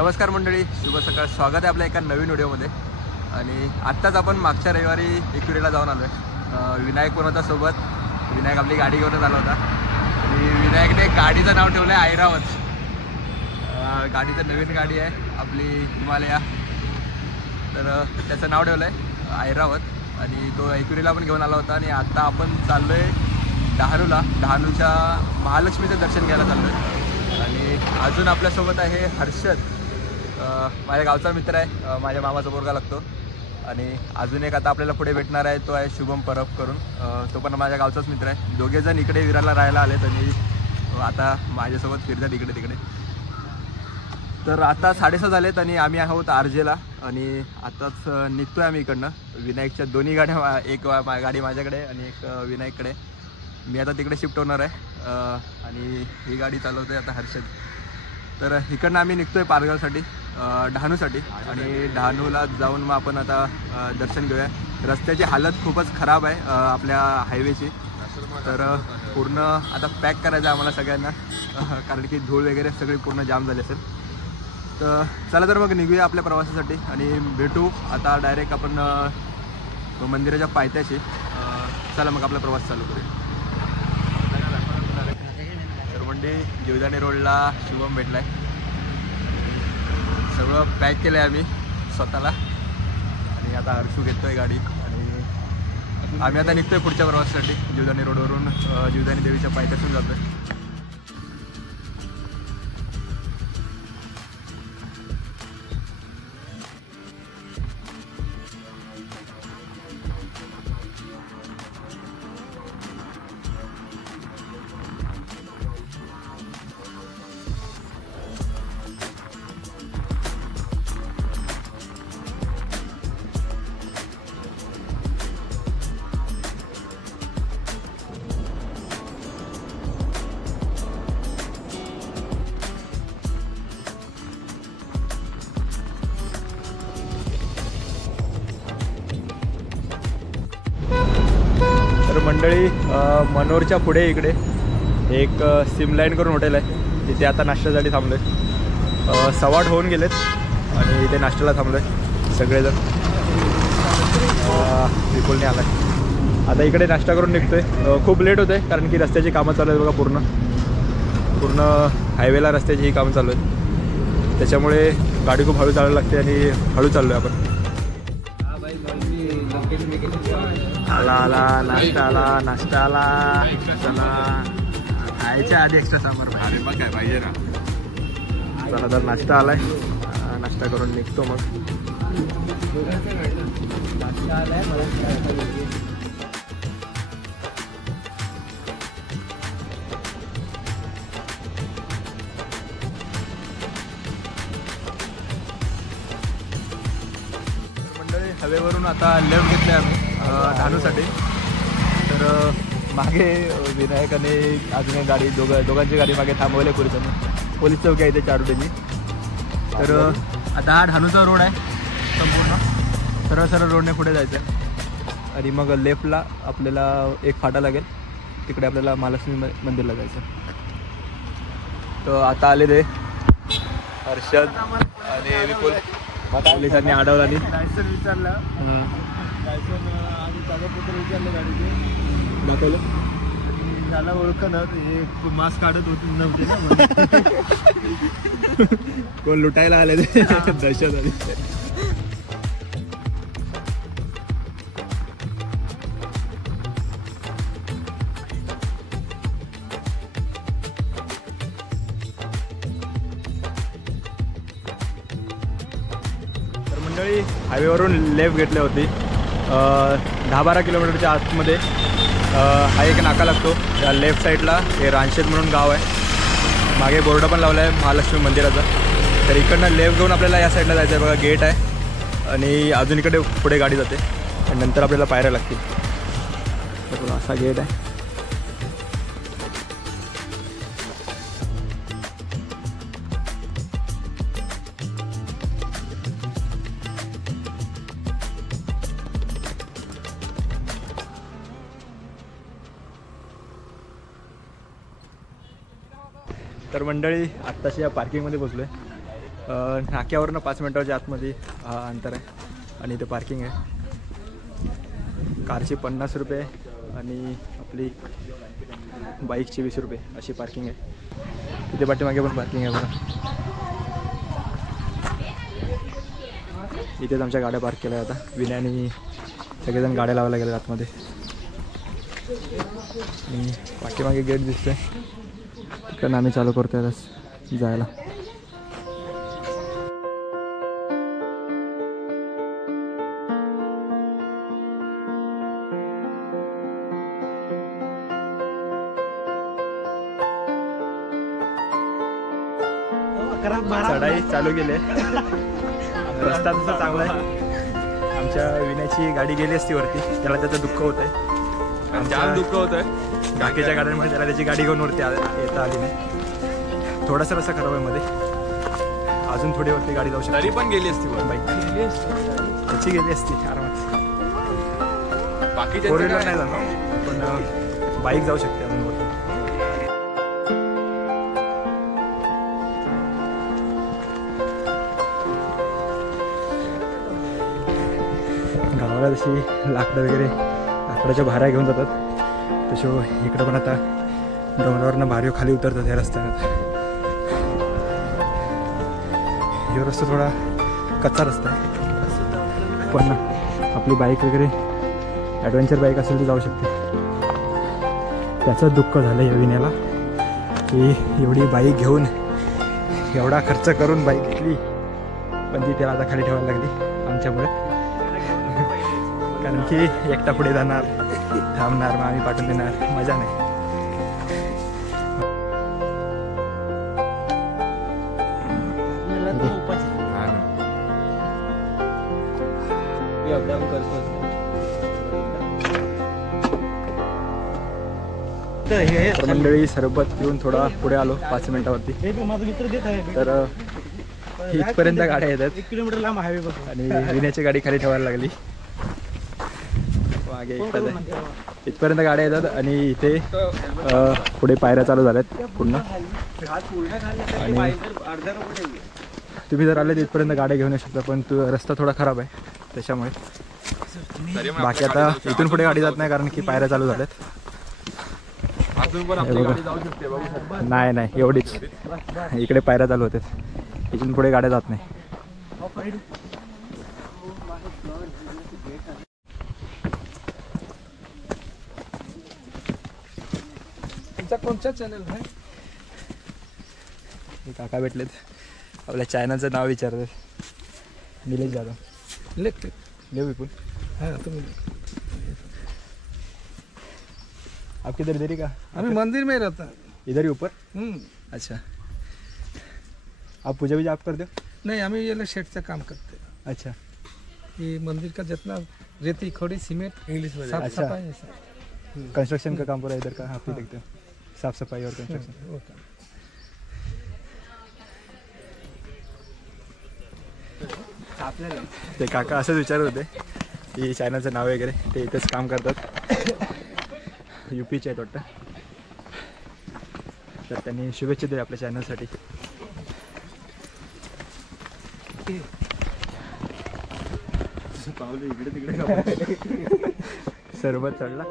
नमस्कार मंडळी, शुभ सकाळ. स्वागत आहे आपल्या एका नवीन व्हिडिओमध्ये. आणि आत्ताच आपण मागच्या रविवारी एकविरेला जाऊन आलो आहे. विनायक पण होता सोबत. विनायक आपली गाडी घेऊनच आला होता आणि विनायकने गाडीचं नाव ठेवलं आहे ऐरावत. गाडीचं नवीन गाडी आहे आपली हिमालया, तर त्याचं नाव ठेवलं आहे ऐरावत आणि तो एकविरेला पण घेऊन आला होता. आणि आत्ता आपण चाललो आहे डहाणूला. डहाणूच्या महालक्ष्मीचं दर्शन घ्यायला चाललो आहे. आणि अजून आपल्यासोबत आहे हर्षद, माझ्या गावचा मित्र आहे, माझ्या मामाचा पोरगा लागतो. आणि अजून एक आता आपल्याला पुढे भेटणार आहे, तो आहे शुभम परब करून. तो पण माझ्या गावचाच मित्र आहे. दोघेजण इकडे विरारला राहायला आलेत आणि आता माझ्यासोबत फिरतात इकडे तिकडे. तर आता 6:30 झालेत आणि आम्ही आहोत आरजेला. आणि आताच निघतोय आम्ही इकडनं. विनायकच्या दोन्ही गाड्या, एक गाडी माझ्याकडे आणि एक विनायककडे. मी आता तिकडे शिफ्ट होणार आहे आणि ही गाडी चालवतोय आता हर्षद. तर इकडनं आम्ही निघतोय पारगावसाठी, डहाणूसाठी. आणि डहाणूला जाऊन मग आपण आता दर्शन घेऊया. रस्त्याची हालत खूपच खराब आहे आपल्या हायवेची. तर पूर्ण आता पॅक करायचं आहे आम्हाला सगळ्यांना, कारण की धूळ वगैरे सगळी पूर्ण जाम झाली असेल. तर चला तर मग निघूया आपल्या प्रवासासाठी आणि भेटू आता डायरेक्ट आपण मंदिराच्या पायथ्याशी. चला मग आपला प्रवास चालू करूया. तर म्हणजे जीवदानी रोडला शुभम भेटला आहे. सगळं पॅक केलं आहे आम्ही स्वतःला. आणि आता हर्षू घेतोय गाडी आणि आम्ही आता निघतोय पुढच्या प्रवासासाठी. जीवदानी रोडवरून जीवदानी देवीच्या पायथ्यातून जातोय. तर मंडळी, मनोरच्या पुढे इकडे एक सिमलाईन करून हॉटेल आहे. तिथे आता नाश्त्यासाठी थांबलो आहे. 8:15 होऊन गेलेत आणि इथे नाश्त्याला थांबलो आहे सगळेजण. विपुलने आला आहे. आता इकडे नाश्ता करून निघतो आहे. खूप लेट होतं आहे कारण की रस्त्याची कामं चालू आहेत बघा. पूर्ण हायवेला रस्त्याची ही कामं चालू आहेत. त्याच्यामुळे गाडी खूप हळू चालवायला लागते आणि हळू चाललो आहे आपण. आला नाश्ता आला. चला खायच्या आधी एक्स्ट्रा सांबार पाहिजे ना. चला तर नाश्ता आलाय, नाश्ता करून निघतो मग. मंडळी, हवेवरून आता लेफ्ट घेतले आम्ही डहाणूसाठी. तर मागे विनायक आणि अजून एक गाडी, दोघांची गाडी मागे थांबवली पोलीस चौकी आहे इथे चारुटेची. तर आता हा डहाणूचा रोड आहे संपूर्ण. सरळ रोडने पुढे जायचं आहे आणि मग लेफ्टला आपल्याला एक फाटा लागेल. तिकडे आपल्याला महालक्ष्मी मंदिरला जायचं. तर आता आले ते हर्षद आणि विपुल. पोलिसांनी अडवलं आणि विचारलं आणि कागदपत्र विचारलं गाडीचे, दाखवलं. त्याला ओळखलं, हे मास्क काढत होते नव्हते ना. कोण लुटायला आले ते, दहशत आली. तर मंडळी, हायवेवरून लेफ्ट घेतली होती. 10-12 किलोमीटरच्या आतमध्ये हा एक नाका लागतो. त्या लेफ्ट साईडला हे रानशेत म्हणून गाव आहे. मागे बोर्ड पण लावला आहे महालक्ष्मी मंदिराचा. तर इकडनं लेफ्ट घेऊन आपल्याला या साईडला जायचं आहे बघा. गेट आहे आणि अजून इकडे पुढे गाडी जाते आणि नंतर आपल्याला पायऱ्या लागतील. तर असा गेट आहे. तर मंडळी आत्ताशी या पार्किंगमध्ये पोचलो आहे. नाक्यावरनं 5 मिनिटाच्या आतमध्ये अंतर आहे आणि इथे पार्किंग आहे. कारची 50 रुपये आणि आपली बाईकची 20 रुपये अशी पार्किंग आहे. तिथे पाठीमागे पण पार्किंग आहे बघा. इथेच आमच्या गाड्या पार्क केल्या आता. विनय आणि सगळेजण गाड्या लावायला गेले आतमध्ये. आणि पाठीमागे गेट दिसतोय, तिकडनं आम्ही चालू करतोय आता जायला. चढाई चालू केली. रस्ता तसा चांगला आहे. आमच्या विनयची गाडी गेली असती वरती, त्याला त्याचं दुःख होत आहे. जाम दुःख होत आहे. बाकीच्या गाड्यांमुळे त्याला त्याची गाडी घेऊन वरती येता आली नाही. थोडासा रस्ता खराब आहे मध्ये, अजून थोडी वरती गाडी जाऊ शकते. तरी पण गेली असती बाईक त्याची गेली असती आरामात. बाकी 4 व्हीलर नाही जाणार, पण बाईक जाऊ शकते अजून वरती. गावाला जशी लाकडं वगैरे लाकडाच्या भाऱ्या घेऊन जातात, तसे इकडं पण आता डोंगरावरनं भारीव खाली उतरतात या रस्त्यानं. हा रस्ता थोडा कच्चा रस्ता आहे, पण आपली बाईक वगैरे ॲडव्हेंचर बाईक असेल तर जाऊ शकते. त्याचं दुःख झालं या विण्याला की एवढी बाईक घेऊन एवढा खर्च करून बाईक घेतली, पण ती त्याला आता खाली ठेवायला लागली आमच्यामुळे. कारण की एकटा पुढे जाणार, थांबणार, मग आम्ही पाठवून देणार, मजा नाही. मंडळी सरबत पिऊन थोडा पुढे आलो 5 मिनिटावरती. तर इथपर्यंत गाड्या येतात, 1 किलोमीटर लांब हायवे बघ. आणि विण्याची गाडी खाली ठेवायला लागली. मागे इथपर्यंत गाड्या येतात आणि इथे पुढे पायऱ्या चालू झाल्यात पूर्ण. आणि तुम्ही जर आले इथपर्यंत गाड्या घेऊन येऊ शकता, पण रस्ता थोडा खराब आहे त्याच्यामुळे. बाकी आता इथून पुढे गाडी जात नाही कारण की पायऱ्या चालू झाल्यात. नाही नाही एवढीच, इकडे पायऱ्या चालू होतात, इथून पुढे गाड्या जात नाही. कोणता चॅनल आहे? काका भेटलेत, आपल्या चॅनलचं नाव विचारतात. निलेश जाधव. ले विपुल. हाँ तुम आप किधर इधर ही का? हमें मंदिर में रहता है. इधर ही ऊपर. अच्छा, आप पूजा भी आप करते हो? नहीं, हमें ये शेडचं काम करते हैं. अच्छा, ये मंदिर का जितना रेती खोड़ी सीमेंट इंग्लिश में साफ अच्छा. सफाई है सर. कंस्ट्रक्शन का काम पूरा इधर का आप ही देखते हो, साफ सफाई और कंस्ट्रक्शन. वो काम. ते काका असंच विचारत होते की चॅनलचं नाव वगैरे, ते इथेच काम करतात. UPचे आहेत वाटतं. तर त्यांनी शुभेच्छा दिल्या आपल्या चॅनलसाठी. पावलं इकडे तिकडे सरबत चढला.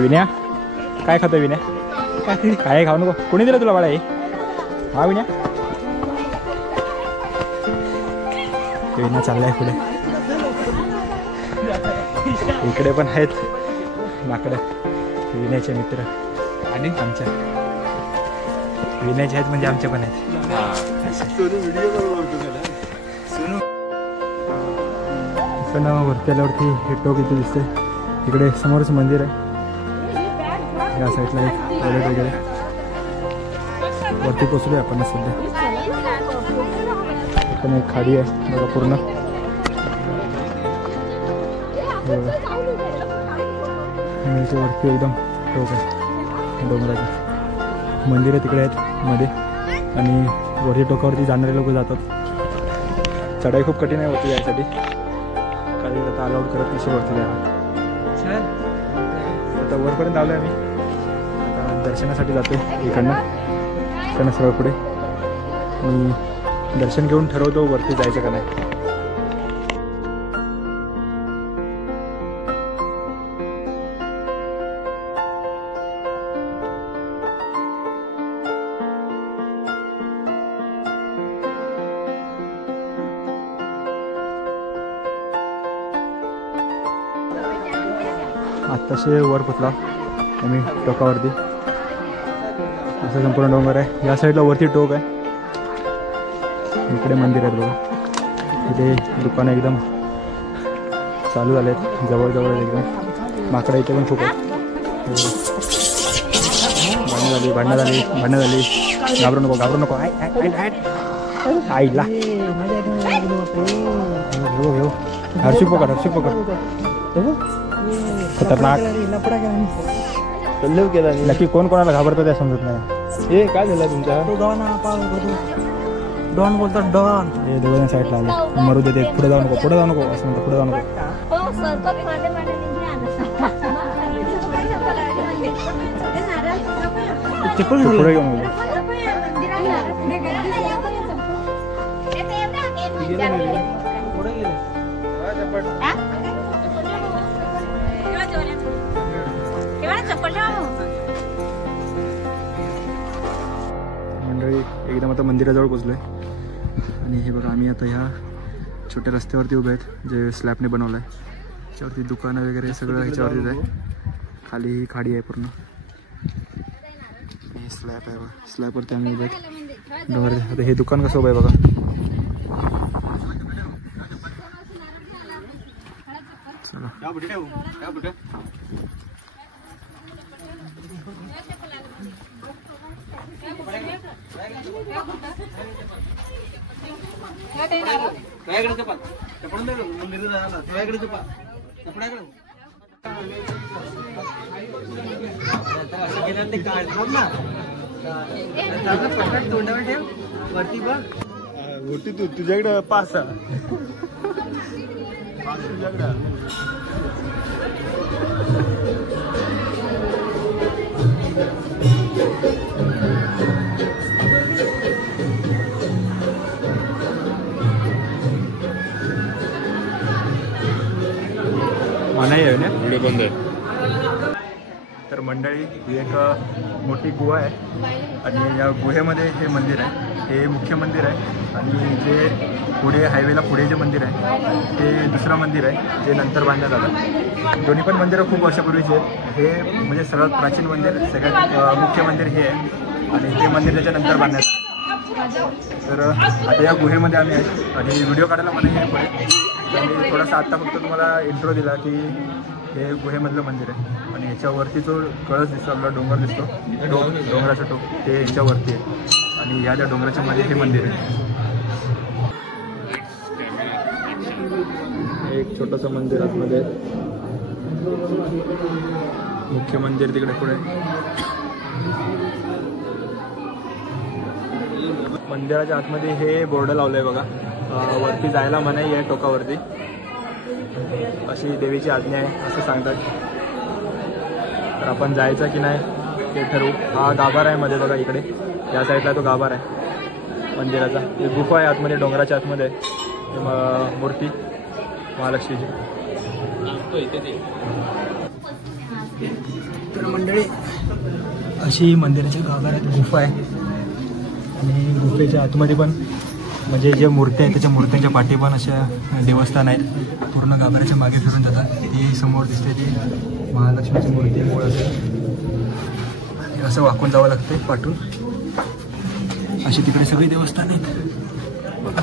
विन्या काय खातो? विन्या काय खाऊ नको. कोणी दिलं तुला बाळा हे? हा विन्या. विन्या चाललाय पुढे. इकडे पण आहेत माकडं, विन्याचे मित्र. आणि आमच्या विन्याचे आहेत म्हणजे आमचे पण आहेत. पण वरती आल्यावरती हे टोक इथे दिसते. इकडे समोरच मंदिर आहे, या साईडला एक टॉयलेट वगैरे. वरती पोचलो आहे आपण सध्या. पण एक खाडी आहे बघा पूर्ण. वरती एकदम टोक आहे डोंगराचं. मंदिरं तिकडे आहेत मध्ये आणि वरती टोकावरती जाणारे लोक जातात. चढाई खूप कठीण आहे वरती जायसाठी. काही आता अलाउड करत नसेल वरती जायला. आता वरपर्यंत आलो आहे मी. आता दर्शनासाठी जातो इकडनं त्यांना सरळ पुढे. मी दर्शन घेऊन ठरवतो वरती जायचं का नाही. आत्ताशे वर पोचला आम्ही टोकावरती. असं संपूर्ण डोंगर आहे. या साईडला वरती टोक आहे. इकडे मंदिर आहेत बघा. इथे दुकानं एकदम चालू झाले आहेत. जवळजवळ एकदम. माकडं इथे पण खूप आहेत. भांडणं झाली. घाबरू नको आईला घेऊ हर्षी पकड खतरनाक. नक्की कोण कोणाला घाबरतं त्या समजत नाही. हे काय झालं तुमचा डॉन बोलतात डॉन. हे दोघांना साईडला आले. मरू देते. पुढे जाऊ नको असं म्हणतात. पुढे जाऊ नको. पुढे घेऊन मंडळी एकदम आता मंदिराजवळ पोचलोय. आणि हे बघा आम्ही आता ह्या छोट्या रस्त्यावरती उभे आहेत जे स्लॅबने बनवलं आहे. त्याच्यावरती दुकानं वगैरे सगळं ह्याच्यावरतीच आहे. खाली ही खाडी आहे पूर्ण. हे स्लॅब आहे बघा. स्लॅबवरती आम्ही उभे आहेत डोंगर. आता हे दुकान कसं उभं आहे बघा. चला तुझ्याकडे पास नाही आहे ना. व्हिडिओ बंद आहे. तर मंडळी ही एक मोठी गुहा आहे आणि या गुहेमध्ये हे मंदिर आहे. हे मुख्य मंदिर आहे आणि जे पुढे हायवेला पुढे जे मंदिर आहे ते दुसरं मंदिर आहे जे नंतर बांधण्यात आलं. दोन्ही पण मंदिरं खूप वर्षापूर्वीची आहेत. हे म्हणजे सर्वात प्राचीन मंदिर, सगळ्यात मुख्य मंदिर हे आहे आणि ते मंदिर त्याच्यानंतर बांधण्यात आलं. तर आता या गुहेमध्ये आम्ही आहे आणि व्हिडिओ काढायला मला हे पुढे. मी थोडासा आत्ता फक्त तुम्हाला इंट्रो दिला की हे गुहेमधलं मंदिर आहे आणि ह्याच्यावरती जो कळस दिसतो आपला डोंगर दिसतो डोंगराचा टोक ते ह्याच्यावरती आहे आणि ह्या त्या डोंगराच्या मध्ये हे मंदिर आहे. एक छोटंसं मंदिर आतमध्ये. मुख्य मंदिर तिकडे पुढे. मंदिराच्या आतमध्ये हे बोर्ड लावलंय बघा. वरती जायला मनाई आहे टोकावरती. अशी देवीची आज्ञा आहे असं सांगतात. तर आपण जायचं की नाही ते ठरवू. हा गाभारा आहे मध्ये बघा. इकडे या साईडला तो गाभारा आहे मंदिराचा. एक गुफा आहे आतमध्ये डोंगराच्या आतमध्ये मूर्ती महालक्ष्मीची. तर मंडळी अशी मंदिराच्या गाभाऱ्यात गुफा आहे आणि गुफेच्या आतमध्ये पण म्हणजे जे मूर्त्या आहेत त्याच्या मूर्त्यांच्या पाठी पण अशा देवस्थान आहेत. पूर्ण गाभाऱ्याच्या मागे फिरून जातात. ती समोर दिसते ती महालक्ष्मीची मूर्ती मूळ असेल. असं वाकून जावं लागतं पाठून. अशी तिकडे सगळी देवस्थान आहेत बघा.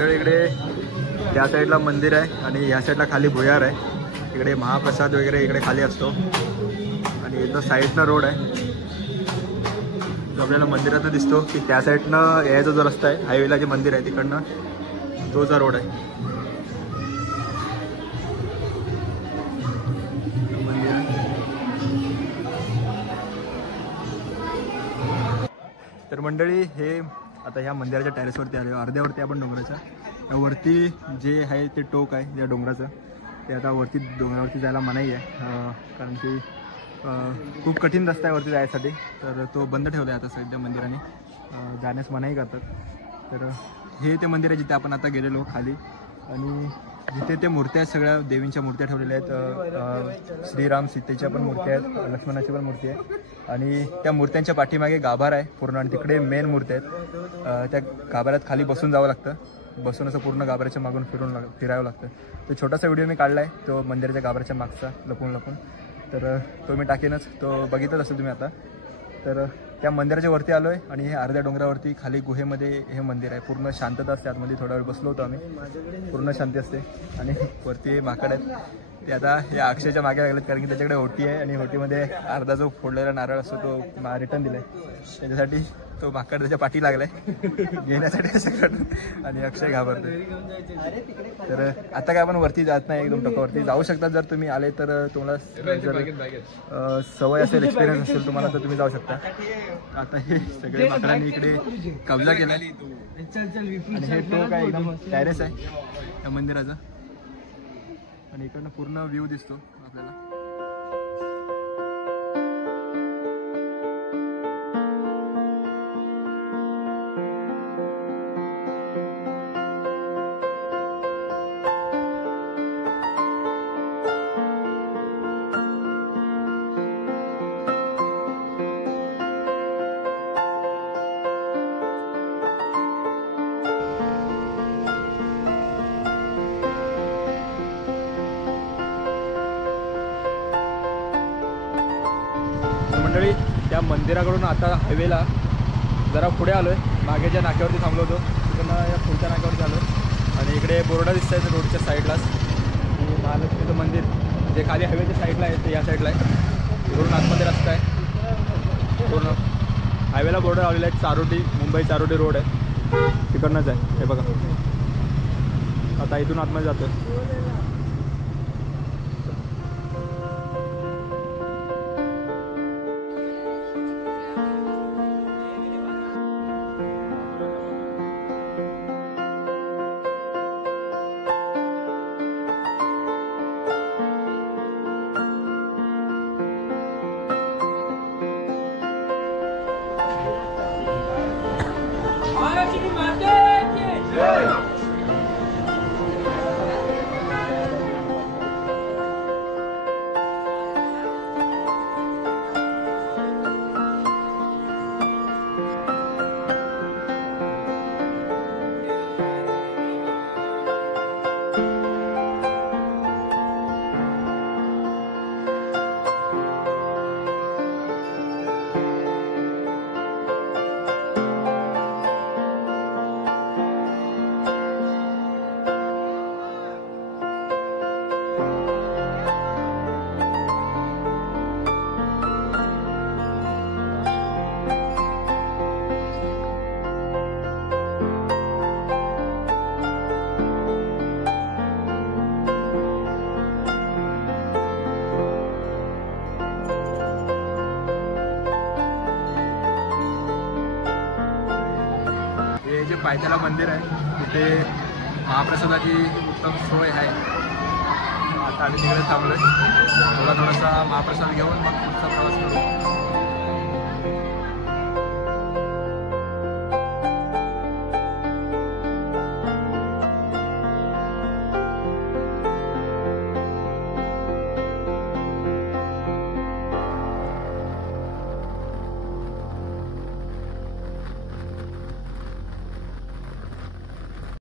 मंडळी इकडे त्या साईडला मंदिर आहे आणि या साईडला खाली भुयार आहे. इकडे महाप्रसाद वगैरे इकडे खाली असतो आणि इथं साईडनं रोड आहे जो आपल्याला मंदिरात दिसतो की त्या साईडनं यायचा जो रस्ता आहे हायवेला जे मंदिर आहे तिकडनं तोचा रोड आहे. तर मंडळी हे आता ह्या मंदिराच्या टेरेसवरती आले, अर्ध्यावरती आपण डोंगराच्या वरती जे आहे ते टोक आहे त्या डोंगराचं ते आता वरती डोंगरावरती जायला मनाई आहे कारण की खूप कठीण रस्ता आहे वरती जायसाठी. तर तो बंद ठेवला आहे आता सध्या मंदिराने, जाण्यास मनाई करतात. तर हे ते मंदिर आहे जिथे आपण आता गेलेलो खाली आणि जिथे ते मूर्त्या आहेत सगळ्या देवींच्या मूर्त्या ठेवलेल्या आहेत. श्रीराम सीतेच्या पण मूर्त्या आहेत, लक्ष्मणाची पण मूर्ती आहे आणि त्या मूर्त्यांच्या पाठीमागे गाभार आहे पूर्ण आणि तिकडे मेन मूर्ती आहेत. त्या गाभाऱ्यात खाली बसून जावं लागतं, बसून असं पूर्ण गाभाऱ्याच्या मागून फिरावं लागतं. तो छोटासा व्हिडिओ मी काढला आहे तो मंदिराच्या गाभाऱ्याच्या मागचा लपून लपून, तर तो मी टाकेनच, तो बघितलंच असेल तुम्ही आता. तर त्या मंदिराच्या वरती आलो आहे आणि हे अर्ध्या डोंगरावरती खाली गुहेमध्ये हे मंदिर आहे. पूर्ण शांतता असते आतमध्ये, थोडा वेळ बसलो होतो आम्ही, पूर्ण शांती असते. आणि वरती माकड आहेत ते आता या अक्षयच्या मागे लागलेत कारण की त्याच्याकडे होटी आहे आणि होटीमध्ये अर्धा जो फोडलेला नारळ असतो तो रिटर्न दिला आहे. त्याच्यासाठी तो माकड त्याच्या पाठी लागलाय घेण्यासाठी सगळं आणि अक्षय घाबरतोय. तर आता काय आपण वरती जात नाही, एकदम टोकावरती जाऊ शकतात. जर तुम्ही आले तर तुम्हाला जर सवय असेल, एक्सपिरियन्स असेल तुम्हाला तर तुम्ही जाऊ शकता. आता हे सगळे माकडांनी इकडे कब्जा केला आणि हे टोक आहे एकदम टॅरेस आहे या मंदिराचा आणि इकडनं पूर्ण व्ह्यू दिसतो आपल्याला. मंडळी त्या मंदिराकडून आता हायवेला जरा पुढे आलो आहे, मागेच्या नाक्यावरती थांबलो होतो तिकडनं या पुढच्या नाक्यावरती आलो आणि इकडे बोर्ड दिसत आहे रोडच्या साईडलाच महालक्ष्मीचं मंदिर जे खाली हायवेच्या साईडला आहे ते या साईडला आहे. इकडून आतमध्ये रस्ता आहे, पूर्ण हायवेला बोर्ड लावलेला आहे. चारोटी, मुंबई चारोटी रोड आहे तिकडनंच आहे हे बघा. आता इथून आतमध्ये जातो आहे. जे पायथ्याला मंदिर आहे तिथे महाप्रसादाची उत्तम सोय आहे. आता आम्ही तिकडे थांबलो आहे, थोडासा महाप्रसाद घेऊन मग पुढचा प्रवास करू.